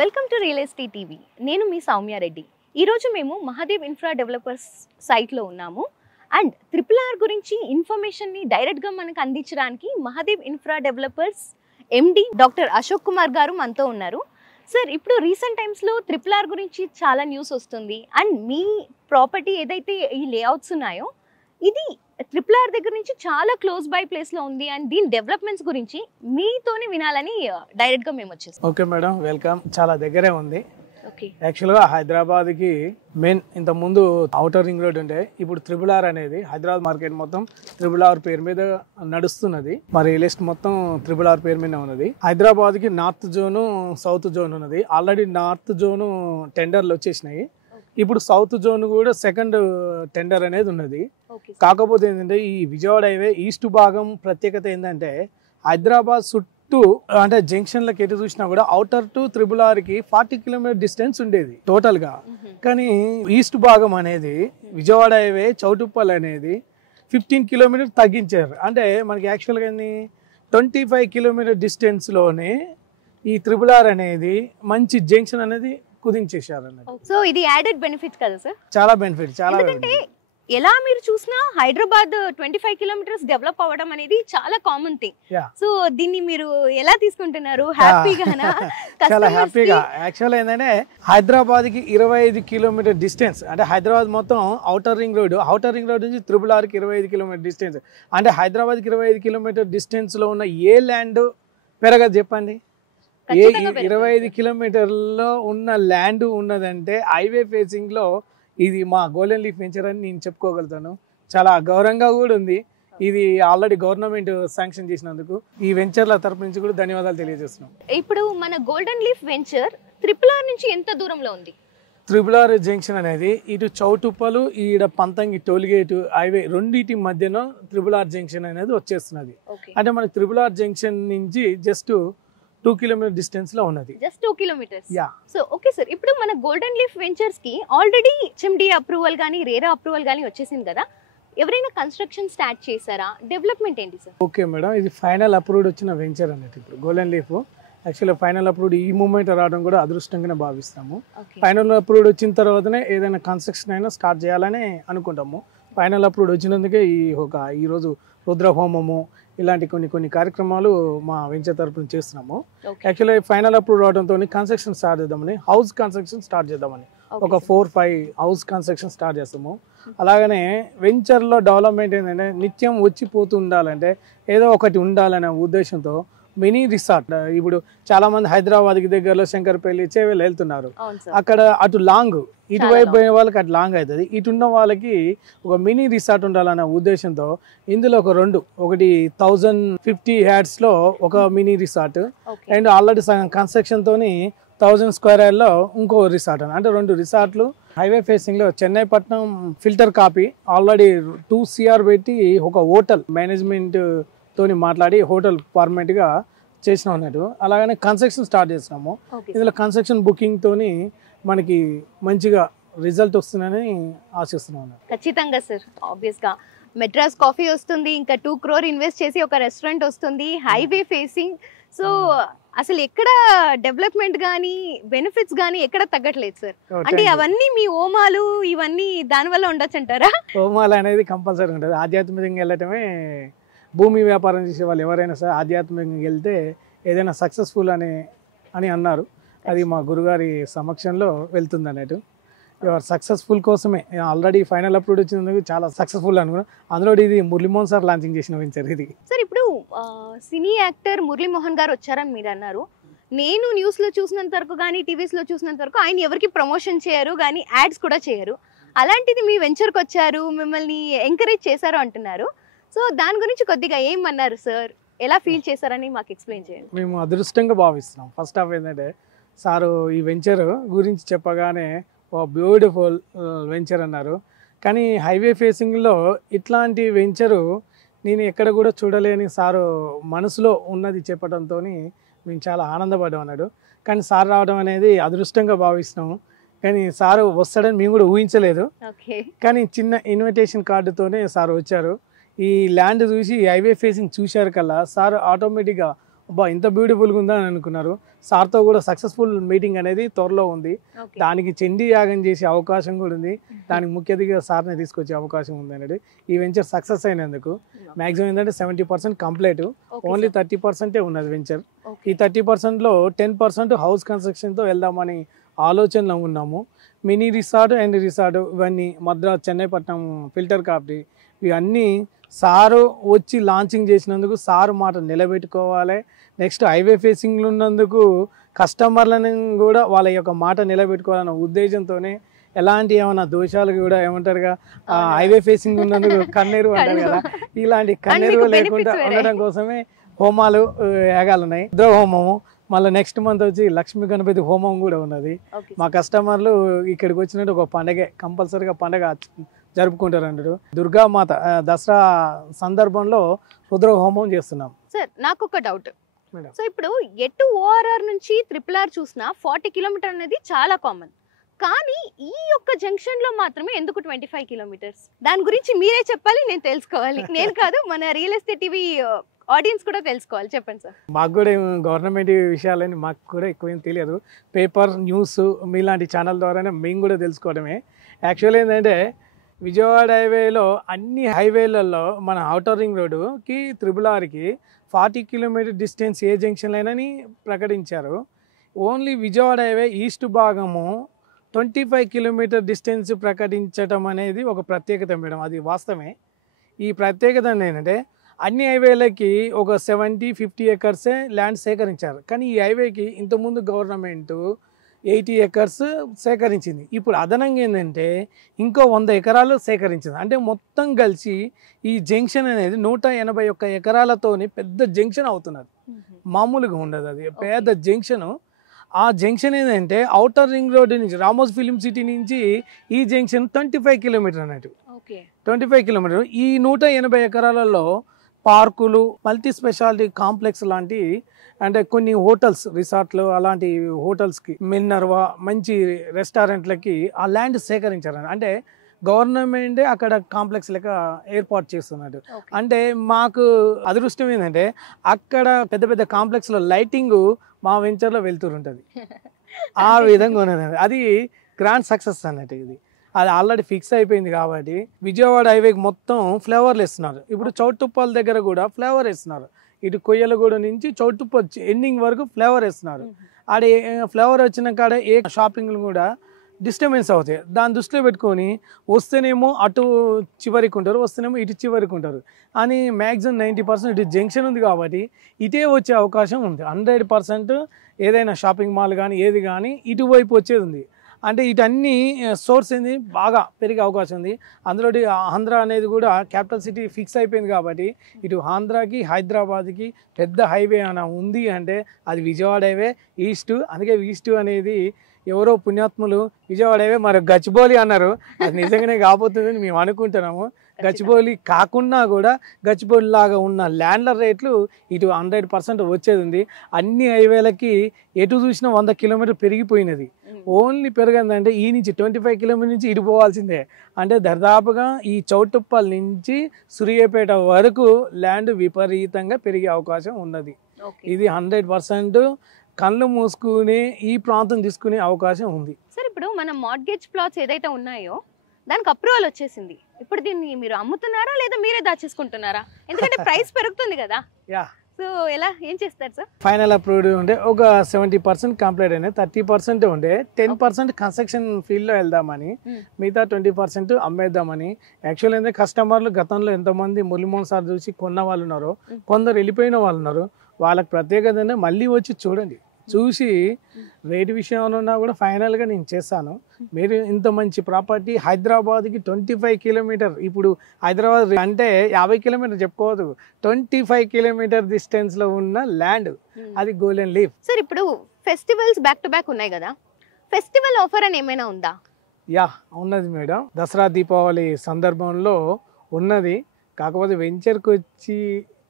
Welcome to real estate TV. నేను మీ సౌమ్య రెడ్డి. ఈరోజు మేము మహాదేవ్ ఇన్ఫ్రా డెవలపర్స్ సైట్లో ఉన్నాము. అండ్ RRR గురించి ఇన్ఫర్మేషన్ని డైరెక్ట్గా మనకు అందించడానికి Mahadev infra developers MD doctor Ashok Kumar గారు మనతో ఉన్నారు. సార్, ఇప్పుడు రీసెంట్ టైమ్స్లో RRR గురించి చాలా న్యూస్ వస్తుంది. అండ్ మీ ప్రాపర్టీ ఏదైతే ఈ లేఅవుట్స్ ఉన్నాయో ఇది RRR దగ్గర నుంచి చాలా క్లోజ్ బై ప్లేస్లో ఉంది. అండ్ దీని డెవలప్మెంట్స్ గురించి మీతోనే వినాలని డైరెక్ట్గా మేము వచ్చేసాం. Okay madam, welcome. చాలా దగ్గరే ఉంది. ఓకే, యాక్చువల్గా హైదరాబాద్కి మెయిన్ ఇంత ముందు ఔటర్ రింగ్ రోడ్ ఉండే, ఇప్పుడు RRR అనేది హైదరాబాద్ మార్కెట్ మొత్తం RRR పేరు మీద నడుస్తున్నది. మరి రియల్ ఎస్టేట్ మొత్తం RRR పేరు మీద ఉన్నది. హైదరాబాద్కి నార్త్ జోను, సౌత్ జోన్ ఉన్నది. ఆల్రెడీ నార్త్ జోను టెండర్లు వచ్చేసినాయి. ఇప్పుడు సౌత్ జోన్ కూడా సెకండ్ టెండర్ అనేది ఉన్నది. కాకపోతే ఏంటంటే ఈ విజయవాడ హైవే ఈస్ట్ భాగం ప్రత్యేకత ఏంటంటే హైదరాబాద్ చుట్టూ అంటే జంక్షన్లకు ఎటు చూసినా కూడా అవుటర్ టు RRRకి 40 కిలోమీటర్ డిస్టెన్స్ ఉండేది టోటల్ గా. కానీ ఈస్ట్ భాగం అనేది విజయవాడ హైవే చౌటుప్పల్ అనేది 15 కిలోమీటర్ తగ్గించారు. అంటే మనకి యాక్చువల్గా 25 కిలోమీటర్ డిస్టెన్స్ లోనే ఈ RRR అనేది మంచి జంక్షన్ అనేది కుదించేశారు అన్నట్టు. సో ఇది యాడెడ్ బెనిఫిట్ కదా సార్? చాలా బెనిఫిట్, చాలా. ఎందుకంటే ఎలా మీరు చూసినా హైదరాబాద్ 25 కిలోమీటర్స్ డెవలప్ అవ్వడం అనేది చాలా కామన్ థింగ్. సో దీన్ని మీరు ఎలా తీసుకుంటున్నారు? హ్యాపీగానా? చాలా హ్యాపీగా. యాక్చువల్ ఏంటంటే హైదరాబాద్ కి 25 కిలోమీటర్ డిస్టెన్స్, అంటే హైదరాబాద్ మొత్తం ఔటర్ రింగ్ రోడ్ నుంచి RRRకి 25 కిలోమీటర్ డిస్టెన్స్. అంటే హైదరాబాద్కి 25 కిలోమీటర్ డిస్టెన్స్ లో ఉన్న ఏ ల్యాండ్ పెరగదు చెప్పండి? ఏ 25 కిలోమీటర్లో ఉన్న ల్యాండ్ ఉన్నదంటే హైవే ఫేసింగ్ లో ఇది మా గోల్డెన్ లీఫ్ వెంచర్ అని నేను చెప్పుకోగలుగుతాను. చాలా గౌరవంగా కూడా ఉంది. ఇది ఆల్రెడీ గవర్నమెంట్ శాంక్షన్ చేసినందుకు ఈ వెంచర్ల తరపు నుంచి కూడా ధన్యవాదాలు తెలియజేస్తున్నాం. ఇప్పుడు మన గోల్డెన్ లీఫ్ వెంచర్ RRR నుంచి ఎంత దూరంలో ఉంది? RRR జంక్షన్ అనేది ఇటు చౌటుప్పలు, ఈడ పంతంగి టోల్గేట్ హైవే రెండింటి మధ్యన RRR జంక్షన్ అనేది వచ్చేస్తున్నది. అంటే మనకి RRR జంక్షన్ నుంచి జస్ట్ 2 కిలోమీటర్ డిస్టెన్స్ లో ఉన్నది. Just 2 kilometres. So okay sir, ఇప్పుడు మన గోల్డెన్ లీఫ్ వెంచర్స్ కి ఆల్రెడీ HMD అప్రూవల్ కానీ రేరా అప్రూవల్ కానీ వచ్చేసింది కదా. ఎవరైనా కన్స్ట్రక్షన్ స్టార్ట్ చేశారా? డెవలప్మెంట్ ఏంటి సార్? ఓకే మేడం, ఇది ఫైనల్ అప్రూవ్డ్ వచ్చిన వెంచర్ అన్నట్టు. ఇప్పుడు గోల్డెన్ లీఫ్ యాక్చువల్గా ఫైనల్ అప్రూవ్డ్ ఈ మూమెంట్ రావడం కూడా అదృష్టంగానే భావిస్తాము. ఫైనల్ అప్రూవ్డ్ వచ్చిన తర్వాతనే ఏదైనా కన్స్ట్రక్షన్ అయినా స్టార్ట్ చేయాలని అనుకుంటాము. ఫైనల్ అప్రూవ్డ్ వచ్చినందుకే ఈరోజు రుద్ర హోమము ఇలాంటి కొన్ని కార్యక్రమాలు మా వెంచర్ తరపున చేస్తున్నాము. యాక్చువల్లీ ఫైనల్ అప్రూవ్ రావడంతో కన్స్ట్రక్షన్ స్టార్ట్ చేద్దామని, హౌస్ కన్స్ట్రక్షన్ స్టార్ట్ చేద్దామని ఒక 4-5 హౌస్ కన్స్ట్రక్షన్ స్టార్ట్ చేస్తాము. అలాగనే వెంచర్లో డెవలప్మెంట్ ఏంటంటే నిత్యం వచ్చిపోతూ ఉండాలంటే ఏదో ఒకటి ఉండాలనే ఉద్దేశంతో మినీ రిసార్ట్. ఇప్పుడు చాలా మంది హైదరాబాద్కి దగ్గరలో శంకర్పల్లి, చేవెళ్ళ వెళ్తున్నారు. అక్కడ అటు లాంగ్, ఇటువైపు పోయే వాళ్ళకి అటు లాంగ్ అవుతుంది. ఇటు ఉన్న వాళ్ళకి ఒక మినీ రిసార్ట్ ఉండాలనే ఉద్దేశంతో ఇందులో ఒకటి 1050 యార్డ్స్ లో ఒక మినీ రిసార్ట్, అండ్ ఆల్రెడీ సగం కన్స్ట్రక్షన్ తోని 1000 స్క్వేర్ యార్డ్ లో ఇంకో రిసార్ట్ అంటే 2 రిసార్ట్లు. హైవే ఫేసింగ్ లో చెన్నైపట్నం ఫిల్టర్ కాపీ ఆల్రెడీ 2 CR పెట్టి ఒక హోటల్ మేనేజ్మెంట్ తోని మాట్లాడి హోటల్ పర్మనెంట్ గా చేసినాం అన్నట్టు. అలాగనే కన్స్ట్రక్షన్ స్టార్ట్ చేసినాము. ఇందులో కన్స్ట్రక్షన్ బుకింగ్ తోని మనకి మంచిగా రిజల్ట్ వస్తుందని ఆశిస్తున్నాను. ఖచ్చితంగా సార్. ఆబ్వియస్ గా మెడ్రాస్ కాఫీ వస్తుంది, ఇంకా 2 crore ఇన్వెస్ట్ చేసి ఒక రెస్టారెంట్ వస్తుంది, హైవే ఫేసింగ్. సో అసలు ఎక్కడ డెవలప్మెంట్ కానీ బెనిఫిట్స్ కానీ ఎక్కడ తగ్గట్లేదు సార్. అంటే అవన్నీ మీ హోమాలు ఇవన్నీ దాని వల్ల ఉండొచ్చు అంటారా? హోమాలు అనేది కంపల్సరీ ఉంటుంది. ఆధ్యాత్మికంగా వెళ్ళటమే. భూమి వ్యాపారం చేసే వాళ్ళు ఎవరైనా సరే ఆధ్యాత్మికంగా వెళ్తే ఏదైనా సక్సెస్ఫుల్ అని అన్నారు. అది మా గురుగారి సమక్షంలో వెళ్తుంది అన్నట్టు. ఎవరు సక్సెస్ఫుల్ కోసమే ఆల్రెడీ ఫైనల్ అప్రూవ్ వచ్చినందుకు చాలా సక్సెస్ఫుల్ అనుకున్నాను. అందులో ఇది మురళీమోహన్ సార్ లాంచింగ్ చేసిన వెంచర్ ఇది. సార్, ఇప్పుడు సినీ యాక్టర్ మురళీమోహన్ గారు వచ్చారని మీరు అన్నారు. నేను న్యూస్లో చూసినంత వరకు కానీ టీవీస్లో చూసినంత వరకు ఆయన ఎవరికి ప్రమోషన్ చేయరు కానీ యాడ్స్ కూడా చేయరు. అలాంటిది మీ వెంచర్కి వచ్చారు, మిమ్మల్ని ఎంకరేజ్ చేశారు అంటున్నారు. సో దాని గురించి కొద్దిగా ఏమన్నారు సార్? ఎలా ఫీల్ చేశారని మాకు ఎక్స్ప్లెయిన్ చేయండి. మేము అదృష్టంగా భావిస్తున్నాం. ఫస్ట్ ఆఫ్ ఏంటంటే సారు ఈ వెంచర్ గురించి చెప్పగానే ఓ బ్యూటిఫుల్ వెంచర్ అన్నారు. కానీ హైవే ఫేసింగ్లో ఇట్లాంటి వెంచరు నేను ఎక్కడ కూడా చూడలేని సారు మనసులో ఉన్నది చెప్పడంతో మేము చాలా ఆనందపడ్డాం అన్నాడు. కానీ సార్ రావడం అనేది అదృష్టంగా భావిస్తున్నాము. కానీ సారు వస్తాడని మేము కూడా ఊహించలేదు. కానీ చిన్న ఇన్విటేషన్ కార్డుతోనే సార్ వచ్చారు. ఈ ల్యాండ్ చూసి హైవే ఫేసింగ్ చూశారు కల్లా సార్ ఆటోమేటిక్గా అబ్బా ఇంత బ్యూటిఫుల్గా ఉందా అని అనుకున్నారు. సార్తో కూడా సక్సెస్ఫుల్ మీటింగ్ అనేది త్వరలో ఉంది. దానికి చండీ యాగం చేసే అవకాశం కూడా ఉంది. దానికి ముఖ్య అతిథిగా సార్ని తీసుకొచ్చే అవకాశం ఉంది అనేది. ఈ వెంచర్ సక్సెస్ అయినందుకు మ్యాక్సిమం ఏంటంటే 70% కంప్లీట్, ఓన్లీ 30% ఉన్నది వెంచర్. ఈ 30%లో 10% హౌస్ కన్స్ట్రక్షన్తో వెళ్దామని ఆలోచనలో ఉన్నాము. మినీ రిసార్ట్ అండ్ రిసార్ట్ ఇవన్నీ మద్రాస్, చెన్నైపట్నం ఫిల్టర్ కాపీ ఇవన్నీ సారు వచ్చి లాంచింగ్ చేసినందుకు సారు మాట నిలబెట్టుకోవాలి. నెక్స్ట్ హైవే ఫేసింగ్లు ఉన్నందుకు కస్టమర్లను కూడా వాళ్ళ యొక్క మాట నిలబెట్టుకోవాలన్న ఉద్దేశంతోనే ఎలాంటి ఏమైనా దోషాలు కూడా ఏమంటారుగా హైవే ఫేసింగ్ ఉన్నందుకు కన్నీరు అంటారు కదా, ఇలాంటి కన్నీరు లేకుండా ఉండడం కోసమే హోమాలు యాగాలు ఉన్నాయి. రుద్ర హోమము, మళ్ళీ నెక్స్ట్ మంత్ వచ్చి లక్ష్మీ గణపతి హోమం కూడా ఉన్నది. మా కస్టమర్లు ఇక్కడికి వచ్చినట్టు ఒక పండగే కంపల్సరీగా పండగ జరుపుకుంటారు అన్నాడు. దుర్గామాత దసరా సందర్భంలో రుద్ర హోమం చేస్తున్నాం. సార్ నాకు ఒక డౌట్, సో ఇప్పుడు ఎటు ఓఆర్ఆర్ నుంచి RRR చూసినా 40 కిలోమీటర్ అనేది చాలా కామన్, కానీ ఈ యొక్క జంక్షన్ లో మాత్రమే ఎందుకు 25 కిలోమీటర్స్? దాని గురించి మీరే చెప్పాలి, నేను తెలుసుకోవాలి. నేను కాదు, మన రియల్ ఎస్టేట్ టీవీ ఆడియన్స్ కూడా తెలుసుకోవాలి. చెప్పండి సార్. మాకు కూడా గవర్నమెంట్ విషయాలని మాకు కూడా ఎక్కువ ఏం తెలియదు. పేపర్ న్యూస్ మీలాంటి ఛానల్ ద్వారానే మేము కూడా తెలుసుకోవడమే. యాక్చువల్ ఏంటంటే విజయవాడ హైవేలో అన్ని హైవేలలో మన ఔటర్ రింగ్ రోడ్డుకి RRRకి 40 కిలోమీటర్ డిస్టెన్స్ ఏ జంక్షన్ అయినని ప్రకటించారు. ఓన్లీ విజయవాడ హైవే ఈస్ట్ భాగము 25 కిలోమీటర్ డిస్టెన్స్ ప్రకటించడం అనేది ఒక ప్రత్యేకత మేడం. అది వాస్తవమే. ఈ ప్రత్యేకత ఏంటంటే అన్ని హైవేలకి ఒక 70-50 ఎకర్సే ల్యాండ్ సేకరించారు. కానీ ఈ హైవేకి ఇంతకుముందు గవర్నమెంట్ 80 ఎకర్స్ సేకరించింది. ఇప్పుడు అదనంగా ఏంటంటే ఇంకో 100 ఎకరాలు సేకరించింది. అంటే మొత్తం కలిసి ఈ జంక్షన్ అనేది 181 ఎకరాలతోని పెద్ద జంక్షన్ అవుతున్నది. మామూలుగా ఉండదు, అది పెద్ద జంక్షన్. ఆ జంక్షన్ ఏంటంటే ఔటర్ రింగ్ రోడ్ నుంచి రామోస్ ఫిలిం సిటీ నుంచి ఈ జంక్షన్ 25 కిలోమీటర్ అన్నట్టు. 25 కిలోమీటర్. ఈ 180 ఎకరాలలో పార్కులు, మల్టీ స్పెషాలిటీ కాంప్లెక్స్ లాంటి, అంటే కొన్ని హోటల్స్, రిసార్ట్లు అలాంటి హోటల్స్కి, మిన్నర్వా మంచి రెస్టారెంట్లకి ఆ ల్యాండ్ సేకరించారు. అంటే గవర్నమెంటే అక్కడ కాంప్లెక్స్ లెక్క ఏర్పాటు చేస్తున్నట్టు. అంటే మాకు అదృష్టం ఏంటంటే అక్కడ పెద్ద పెద్ద కాంప్లెక్స్లో లైటింగ్ మా వెంచర్లో వెళ్తుంటుంది. ఆ విధంగా ఉన్నది. అది గ్రాండ్ సక్సెస్ అన్నట్టు. ఇది అది ఆల్రెడీ ఫిక్స్ అయిపోయింది కాబట్టి విజయవాడ హైవేకి మొత్తం ఫ్లేవర్లు వేస్తున్నారు. ఇప్పుడు చౌటుప్పల్ దగ్గర కూడా ఫ్లేవర్ వేస్తున్నారు. ఇటు కొయ్యలగూడ నుంచి చౌటుప్పల్ ఎండింగ్ వరకు ఫ్లేవర్ వేస్తున్నారు. ఆడ ఫ్లేవర్ వచ్చిన కాడ ఏ షాపింగ్లు కూడా డిస్టర్బెన్స్ అవుతాయి. దాన్ని దృష్టిలో పెట్టుకొని వస్తేనేమో అటు చివరికి ఉంటారు, వస్తేనేమో ఇటు చివరికి ఉంటారు అని మ్యాక్సిమం 90% ఇటు జంక్షన్ ఉంది కాబట్టి ఇటే వచ్చే అవకాశం ఉంది. 100% ఏదైనా షాపింగ్ మాల్ కానీ ఏది కానీ ఇటువైపు వచ్చేది ఉంది. అంటే ఇటన్నీ సోర్స్ ఏంది బాగా పెరిగే అవకాశం ఉంది. అందులో ఆంధ్ర అనేది కూడా క్యాపిటల్ సిటీ ఫిక్స్ అయిపోయింది కాబట్టి ఇటు ఆంధ్రాకి హైదరాబాద్కి పెద్ద హైవే అని ఉంది అంటే అది విజయవాడ హైవే ఈస్ట్. అందుకే ఈస్ట్ అనేది ఎవరో పుణ్యాత్ములు విజయవాడ హైవే మరి గచ్చిబౌలి అన్నారు. అది నిజంగానే కాబోతుందని మేము అనుకుంటున్నాము. గచ్చిబౌలి కాకుండా కూడా గచ్చిబౌలి లాగా ఉన్న ల్యాండ్ల రేట్లు ఇటు 100% వచ్చేది ఉంది. అన్ని హైవేలకి ఎటు చూసినా 100 కిలోమీటర్ పెరిగిపోయినది. ఓన్లీ పెరగదంటే ఈ నుంచి 25 కిలోమీటర్ నుంచి ఇటు పోవాల్సిందే. అంటే దాదాపుగా ఈ చౌటుప్పల్ నుంచి సూర్యాపేట వరకు ల్యాండ్ విపరీతంగా పెరిగే అవకాశం ఉన్నది. ఇది 100% కళ్ళు మూసుకుని ఈ ప్రాంతం తీసుకునే అవకాశం ఉంది. సార్ ఇప్పుడు మన మార్గేజ్ ప్లాట్స్ ఏదైతే ఉన్నాయో దానికి అప్రూవల్ వచ్చేసింది. ఇప్పుడు దీన్ని మీరు అమ్ముతున్నారా లేదా మీరే దాచేసుకుంటున్నారా? ఎందుకంటే ప్రైస్ పెరుగుతుంది కదా. సో ఎలా ఏం చేస్తారు సార్? ఫైనల్ అప్రూవ్డ్ ఉంటే ఒక 70% కంప్లీట్ అయినాయి, 30% ఉండే 10% కన్స్ట్రక్షన్ ఫీల్డ్లో వెళ్దామని, మిగతా 20% అమ్మేద్దామని. యాక్చువల్ ఏంటంటే కస్టమర్లు గతంలో ఎంతమంది మురళీమోహన్ సార్ చూసి కొన్న వాళ్ళు ఉన్నారు, కొందరు వెళ్ళిపోయిన వాళ్ళు ఉన్నారు. వాళ్ళకి ప్రత్యేకత మళ్ళీ వచ్చి చూడండి, చూసి రేటు విషయంలో ఉన్నా కూడా ఫైనల్గా నేను చేస్తాను. మీరు ఇంత మంచి ప్రాపర్టీ హైదరాబాద్కి 25 కిలోమీటర్, ఇప్పుడు హైదరాబాద్ అంటే 50 కిలోమీటర్ చెప్పుకోవద్దు, 25 కిలోమీటర్ డిస్టెన్స్లో ఉన్న ల్యాండ్, అది గోల్డెన్ లీఫ్. సార్ ఇప్పుడు ఫెస్టివల్స్ బ్యాక్ టు బ్యాక్ ఉన్నాయి కదా, ఫెస్టివల్ ఆఫర్ అని ఏమైనా ఉందా? యా ఉన్నది మేడం. దసరా దీపావళి సందర్భంలో ఉన్నది. కాకపోతే వెంచర్కి వచ్చి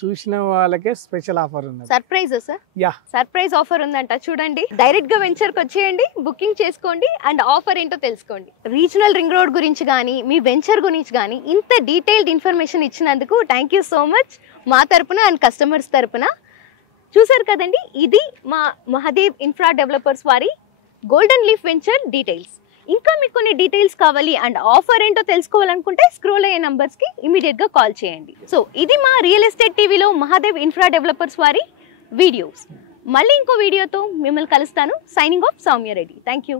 చూసిన వాళ్ళకే స్పెషల్ ఆఫర్ ఉంది. Surprise sir? Yeah, surprise offer ఉందంట. చూడండి, డైరెక్ట్ గా వెంచర్ కి వచ్చేయండి, బుకింగ్ చేసుకోండి అండ్ ఆఫర్ ఏంటో తెలుసుకోండి. రీజనల్ రింగ్ రోడ్ గురించి కానీ మీ వెంచర్ గురించి కానీ ఇంత డీటెయిల్డ్ ఇన్ఫర్మేషన్ ఇచ్చినందుకు థ్యాంక్ యూ సో మచ్ మా తరపున అండ్ కస్టమర్స్ తరపున. చూసారు కదండి, ఇది మా మహాదేవ్ ఇన్ఫ్రా డెవలపర్స్ వారి గోల్డెన్ లీఫ్ వెంచర్ డీటెయిల్స్. ఇంకా మీకు కొన్ని డీటెయిల్స్ కావాలి అండ్ ఆఫర్ ఏంటో తెలుసుకోవాలనుకుంటే స్క్రోల్ అయ్యే నంబర్స్కి ఇమీడియట్గా కాల్ చేయండి. సో ఇది మా రియల్ ఎస్టేట్ టీవీలో మహాదేవ్ ఇన్ఫ్రా డెవలపర్స్ వారి వీడియోస్. మళ్ళీ ఇంకో వీడియోతో మిమ్మల్ని కలుస్తాను. Signing off Soumya Reddy. Thank you.